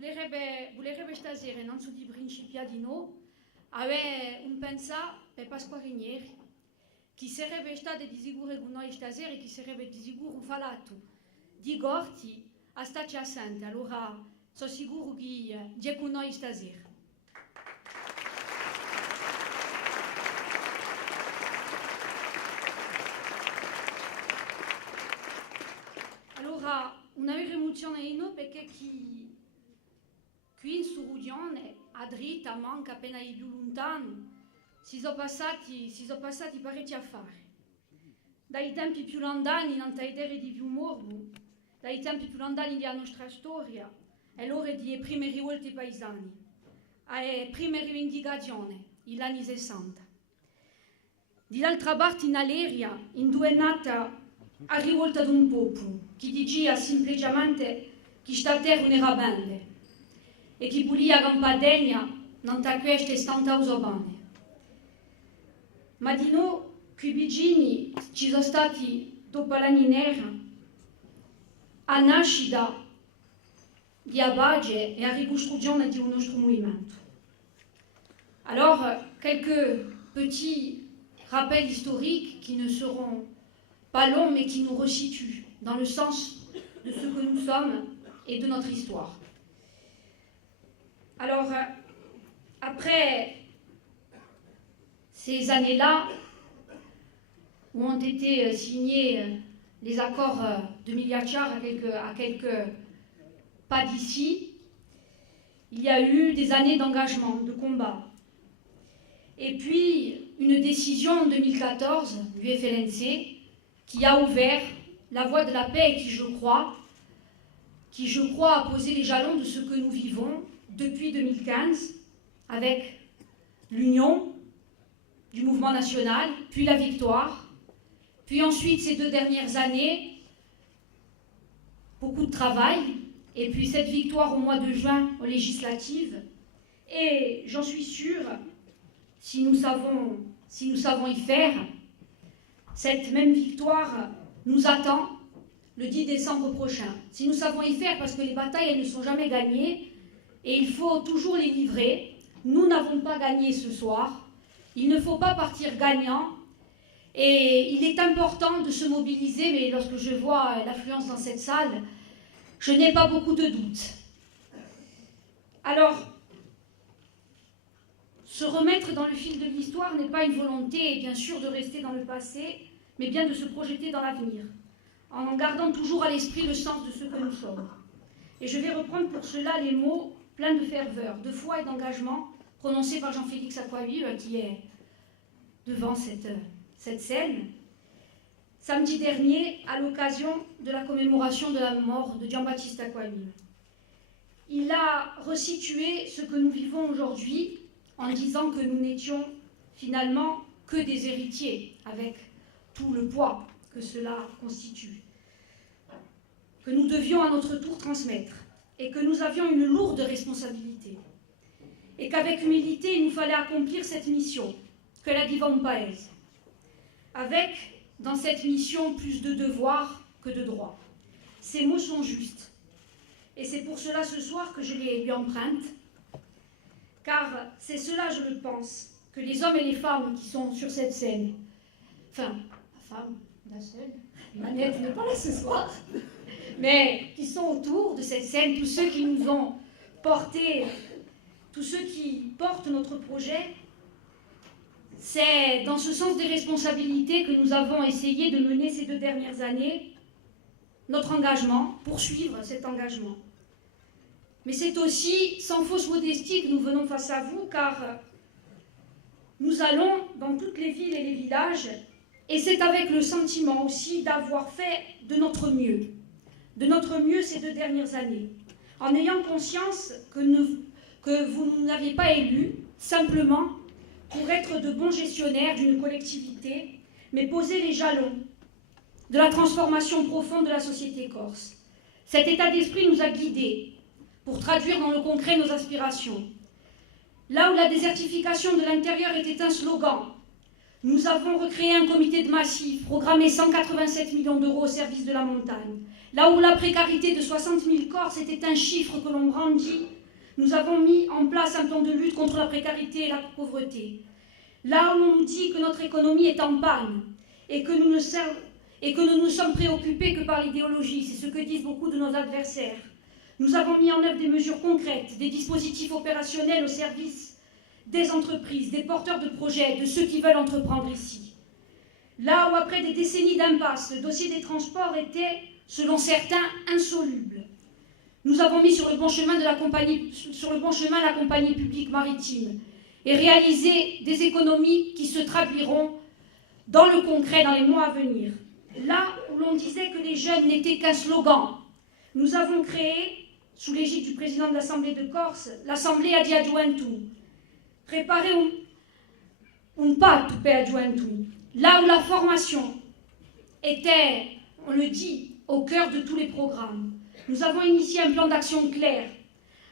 Volerebbe stasera, innanzitutto i principiati no, avere un pensa per Pasqua Rinieri, chi sarebbe stato di sicuro con noi stasera e chi sarebbe di sicuro falato di Gorti a starci assente, allora sono sicuro che è con noi stasera. Allora, una vera emozione in noi perché qui in Surudione, a dritta, manca appena di più lontano, si sono passati parecchi affari. Dai tempi più lontani, non ti idee di più morbo, dai tempi più lontani della nostra storia, è l'ora di prime rivolte paesane, alle prime rivendicazioni, gli anni 60. Dall'altra parte in Aleria, in due è nata la rivolta di un popolo, che diceva semplicemente che sta terra non era bene e che volia campadegna non ta queste stanta usobane. Ma di noi, quei vicini ci sono stati dopo l'anno nera a nascita di Abage e a ricostruzione di un nostro movimento. Alors, quelques petits rappels historiques qui ne seront pas longs mais qui nous resituent dans le sens de ce que nous sommes et de notre histoire. Alors, après ces années-là, où ont été signés les accords de Miliachar à quelques pas d'ici, il y a eu des années d'engagement, de combat. Et puis, une décision en 2014 du FLNC qui a ouvert la voie de la paix et qui, je crois, a posé les jalons de ce que nous vivons depuis 2015 avec l'union du mouvement national, puis la victoire, puis ensuite ces 2 dernières années, beaucoup de travail, et puis cette victoire au mois de juin aux législatives. Et j'en suis sûre, si nous savons y faire, cette même victoire nous attend le 10 décembre prochain. Si nous savons y faire, parce que les batailles, elles ne sont jamais gagnées, et il faut toujours les livrer. Nous n'avons pas gagné ce soir. Il ne faut pas partir gagnant. Et il est important de se mobiliser, mais lorsque je vois l'affluence dans cette salle, je n'ai pas beaucoup de doutes. Alors, se remettre dans le fil de l'histoire n'est pas une volonté, bien sûr, de rester dans le passé, mais bien de se projeter dans l'avenir, en gardant toujours à l'esprit le sens de ce que nous sommes. Et je vais reprendre pour cela les mots pleins de ferveur, de foi et d'engagement prononcés par Jean-Félix Aquavive, qui est devant cette scène, samedi dernier, à l'occasion de la commémoration de la mort de Jean-Baptiste Aquavive. Il a resitué ce que nous vivons aujourd'hui en disant que nous n'étions finalement que des héritiers, avec tout le poids que cela constitue, que nous devions à notre tour transmettre, et que nous avions une lourde responsabilité, et qu'avec humilité, il nous fallait accomplir cette mission, que la Divan Paez, avec, dans cette mission, plus de devoirs que de droits. Ces mots sont justes, et c'est pour cela ce soir que je les lui emprunte, car c'est cela, je le pense, que les hommes et les femmes qui sont sur cette scène, enfin, la femme, la seule, Manette n'est pas là ce soir, mais qui sont autour de cette scène, tous ceux qui nous ont portés, tous ceux qui portent notre projet, c'est dans ce sens des responsabilités que nous avons essayé de mener ces 2 dernières années notre engagement, poursuivre cet engagement. Mais c'est aussi, sans fausse modestie, que nous venons face à vous, car nous allons dans toutes les villes et les villages, et c'est avec le sentiment aussi d'avoir fait de notre mieux ces 2 dernières années, en ayant conscience que vous ne nous aviez pas élus simplement pour être de bons gestionnaires d'une collectivité, mais poser les jalons de la transformation profonde de la société corse. Cet état d'esprit nous a guidés pour traduire dans le concret nos aspirations. Là où la désertification de l'intérieur était un slogan, Nous avons recréé un comité de massif, programmé 187 millions d'euros au service de la montagne. Là où la précarité de 60 000 Corses était un chiffre que l'on brandit, nous avons mis en place un plan de lutte contre la précarité et la pauvreté. Là où on nous dit que notre économie est en panne et que nous ne sommes préoccupés que par l'idéologie, c'est ce que disent beaucoup de nos adversaires, nous avons mis en œuvre des mesures concrètes, des dispositifs opérationnels au service des entreprises, des porteurs de projets, de ceux qui veulent entreprendre ici. Là où, après des décennies d'impasse, le dossier des transports était, selon certains, insoluble, nous avons mis sur le bon chemin la compagnie publique maritime et réalisé des économies qui se traduiront dans le concret dans les mois à venir. Là où l'on disait que les jeunes n'étaient qu'un slogan, nous avons créé, sous l'égide du président de l'Assemblée de Corse, l'Assemblée Adi Adjuventu, préparer un pacte per Adjuventu. Là où la formation était, on le dit, au cœur de tous les programmes, nous avons initié un plan d'action clair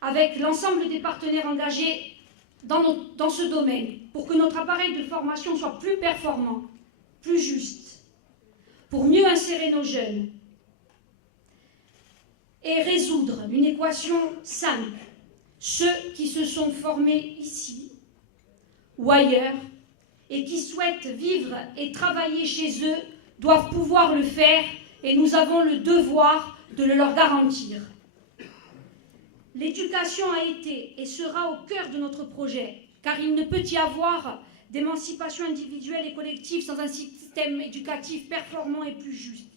avec l'ensemble des partenaires engagés dans ce domaine pour que notre appareil de formation soit plus performant, plus juste, pour mieux insérer nos jeunes et résoudre une équation simple. Ceux qui se sont formés ici ou ailleurs et qui souhaitent vivre et travailler chez eux doivent pouvoir le faire et nous avons le devoir de le leur garantir. L'éducation a été et sera au cœur de notre projet, car il ne peut y avoir d'émancipation individuelle et collective sans un système éducatif performant et plus juste.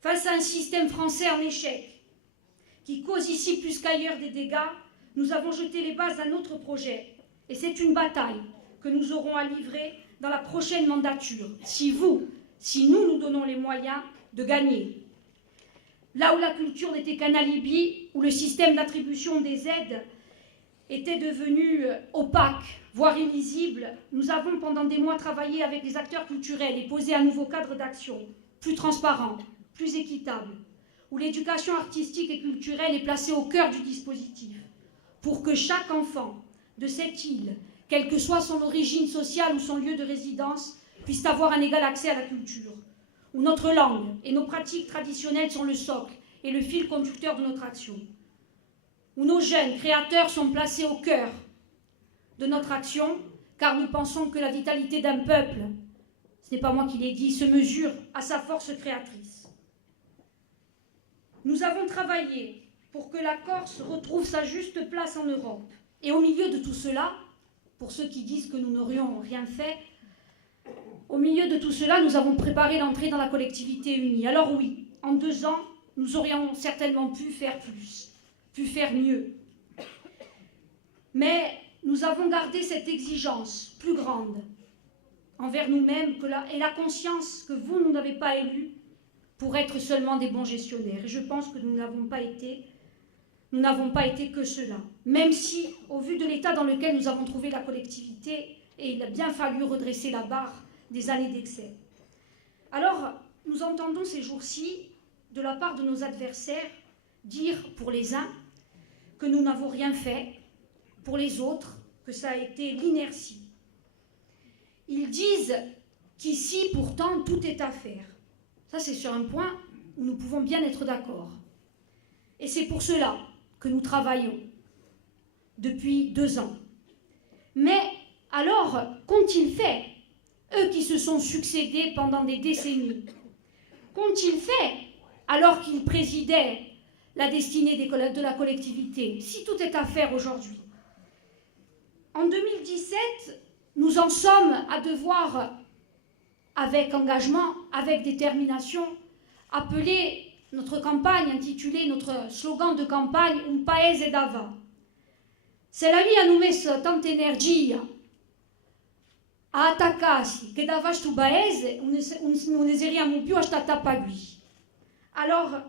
Face à un système français en échec, qui cause ici plus qu'ailleurs des dégâts, nous avons jeté les bases d'un autre projet. Et c'est une bataille que nous aurons à livrer dans la prochaine mandature, si nous donnons les moyens de gagner. Là où la culture n'était qu'un alibi, où le système d'attribution des aides était devenu opaque, voire illisible, nous avons pendant des mois travaillé avec les acteurs culturels et posé un nouveau cadre d'action, plus transparent, plus équitable, où l'éducation artistique et culturelle est placée au cœur du dispositif, pour que chaque enfant de cette île, quelle que soit son origine sociale ou son lieu de résidence, puisse avoir un égal accès à la culture, où notre langue et nos pratiques traditionnelles sont le socle et le fil conducteur de notre action, où nos jeunes créateurs sont placés au cœur de notre action, car nous pensons que la vitalité d'un peuple, ce n'est pas moi qui l'ai dit, se mesure à sa force créatrice. Nous avons travaillé pour que la Corse retrouve sa juste place en Europe. Et au milieu de tout cela, pour ceux qui disent que nous n'aurions rien fait, au milieu de tout cela, nous avons préparé l'entrée dans la collectivité unie. Alors oui, en 2 ans, nous aurions certainement pu faire plus, pu faire mieux. Mais nous avons gardé cette exigence plus grande envers nous-mêmes et la conscience que vous n'avez pas élus pour être seulement des bons gestionnaires. Et je pense que nous n'avons pas été que cela. Même si, au vu de l'état dans lequel nous avons trouvé la collectivité, et il a bien fallu redresser la barre des années d'excès. Alors, nous entendons ces jours-ci, de la part de nos adversaires, dire pour les uns que nous n'avons rien fait, pour les autres que ça a été l'inertie. Ils disent qu'ici, pourtant, tout est à faire. Ça, c'est sur un point où nous pouvons bien être d'accord. Et c'est pour cela que nous travaillons depuis 2 ans. Mais alors, qu'ont-ils fait, eux qui se sont succédés pendant des décennies? Qu'ont-ils fait alors qu'ils présidaient la destinée de la collectivité, si tout est à faire aujourd'hui? En 2017, nous en sommes à devoir, avec engagement, avec détermination, appeler notre campagne, intitulée notre slogan de campagne « Un paese dava ». Se la vie hanno messo tanta energia a attaccarsi che dava sto paese, non ne seriamo più stati appagati. Alors,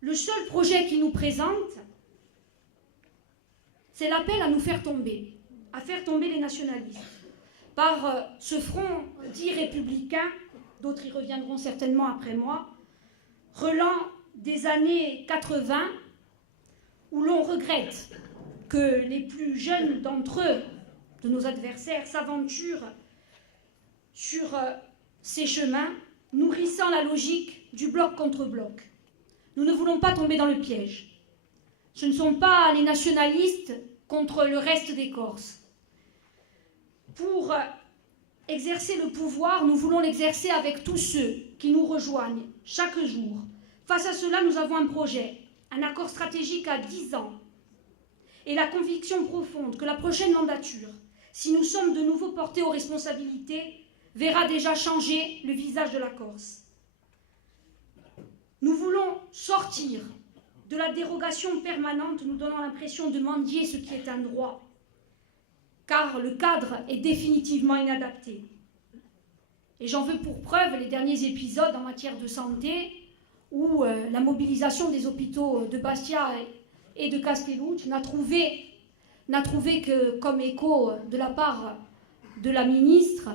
le seul projet qui nous présente, c'est l'appel à nous faire tomber les nationalistes, par ce front dit républicain, d'autres y reviendront certainement après moi, relant des années 80, où l'on regrette que les plus jeunes d'entre eux, de nos adversaires, s'aventurent sur ces chemins, nourrissant la logique du bloc contre bloc. Nous ne voulons pas tomber dans le piège. Ce ne sont pas les nationalistes contre le reste des Corses. Pour exercer le pouvoir, nous voulons l'exercer avec tous ceux qui nous rejoignent chaque jour. Face à cela, nous avons un projet, un accord stratégique à 10 ans et la conviction profonde que la prochaine mandature, si nous sommes de nouveau portés aux responsabilités, verra déjà changer le visage de la Corse. Nous voulons sortir de la dérogation permanente nous donnant l'impression de mendier ce qui est un droit, car le cadre est définitivement inadapté. Et j'en veux pour preuve les derniers épisodes en matière de santé où la mobilisation des hôpitaux de Bastia et de Castellucci n'a trouvé que comme écho de la part de la ministre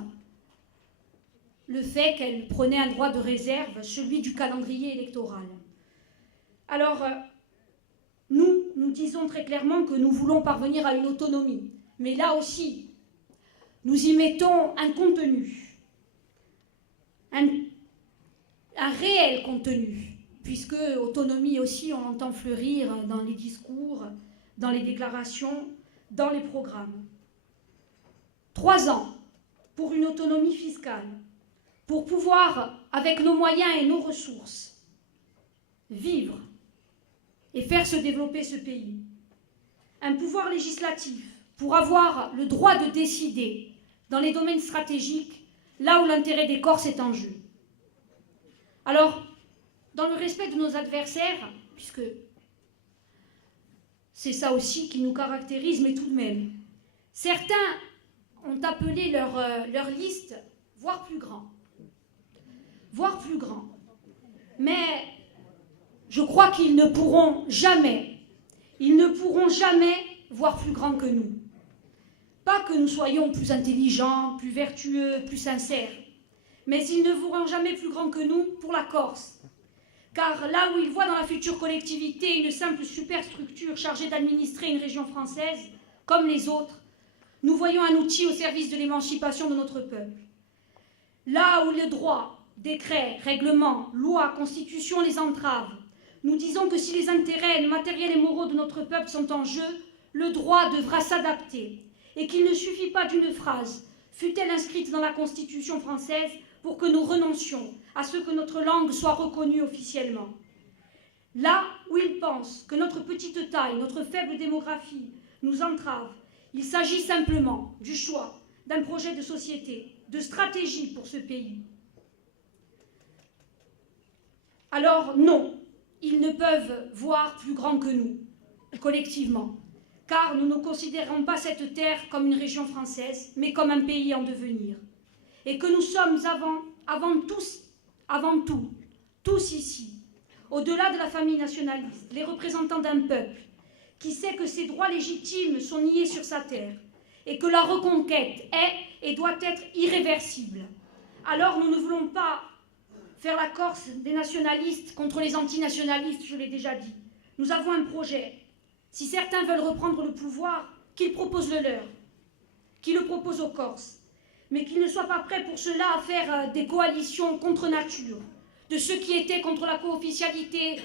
le fait qu'elle prenait un droit de réserve, celui du calendrier électoral. Alors, nous disons très clairement que nous voulons parvenir à une autonomie, mais là aussi, nous y mettons un contenu, un réel contenu, puisque autonomie aussi, on entend fleurir dans les discours, dans les déclarations, dans les programmes. 3 ans pour une autonomie fiscale, pour pouvoir, avec nos moyens et nos ressources, vivre et faire se développer ce pays. Un pouvoir législatif pour avoir le droit de décider dans les domaines stratégiques, là où l'intérêt des Corses est en jeu. Alors, dans le respect de nos adversaires, puisque c'est ça aussi qui nous caractérise, mais tout de même, certains ont appelé leur liste « voire plus grand ». Voire plus grand. Mais je crois qu'ils ne pourront jamais voir plus grand que nous. Pas que nous soyons plus intelligents, plus vertueux, plus sincères, mais ils ne verront jamais plus grand que nous pour la Corse. Car là où ils voient dans la future collectivité une simple superstructure chargée d'administrer une région française, comme les autres, nous voyons un outil au service de l'émancipation de notre peuple. Là où le droit, décrets, règlements, lois, constitutions les entravent, nous disons que si les intérêts matériels et moraux de notre peuple sont en jeu, le droit devra s'adapter et qu'il ne suffit pas d'une phrase, fût-elle inscrite dans la Constitution française, pour que nous renoncions à ce que notre langue soit reconnue officiellement. Là où ils pensent que notre petite taille, notre faible démographie nous entrave, il s'agit simplement du choix d'un projet de société, de stratégie pour ce pays. Alors non, ils ne peuvent voir plus grand que nous, collectivement, car nous ne considérons pas cette terre comme une région française, mais comme un pays en devenir. Et que nous sommes avant tout, tous ici, au-delà de la famille nationaliste, les représentants d'un peuple qui sait que ses droits légitimes sont niés sur sa terre et que la reconquête est et doit être irréversible. Alors nous ne voulons pas faire la Corse des nationalistes contre les antinationalistes, je l'ai déjà dit. Nous avons un projet. Si certains veulent reprendre le pouvoir, qu'ils proposent le leur, qu'ils le proposent aux Corses, mais qu'ils ne soient pas prêts pour cela à faire des coalitions contre nature. De ceux qui étaient contre la co-officialité,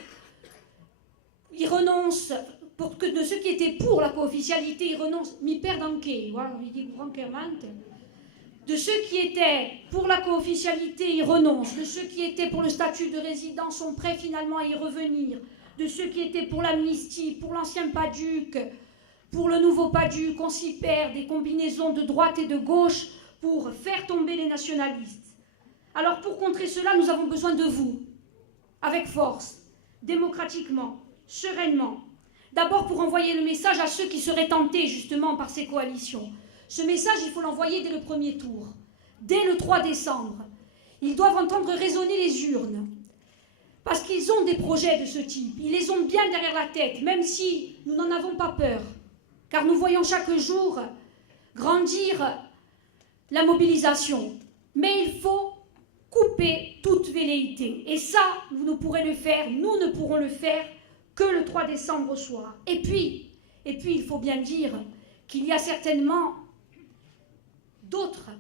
ils renoncent, de ceux qui étaient pour la co-officialité, ils renoncent, mi perdanque, de ceux qui étaient pour la co-officialité, ils renoncent. De ceux qui étaient pour le statut de résident sont prêts finalement à y revenir. De ceux qui étaient pour l'amnistie, pour l'ancien PADUC, pour le nouveau PADUC, on s'y perd, des combinaisons de droite et de gauche pour faire tomber les nationalistes. Alors pour contrer cela, nous avons besoin de vous, avec force, démocratiquement, sereinement. D'abord pour envoyer le message à ceux qui seraient tentés justement par ces coalitions. Ce message, il faut l'envoyer dès le premier tour, dès le 3 décembre. Ils doivent entendre résonner les urnes, parce qu'ils ont des projets de ce type. Ils les ont bien derrière la tête, même si nous n'en avons pas peur, car nous voyons chaque jour grandir la mobilisation. Mais il faut couper toute velléité. Et ça, vous ne pourrez le faire, nous ne pourrons le faire que le 3 décembre au soir. Et puis, il faut bien dire qu'il y a certainement d'autres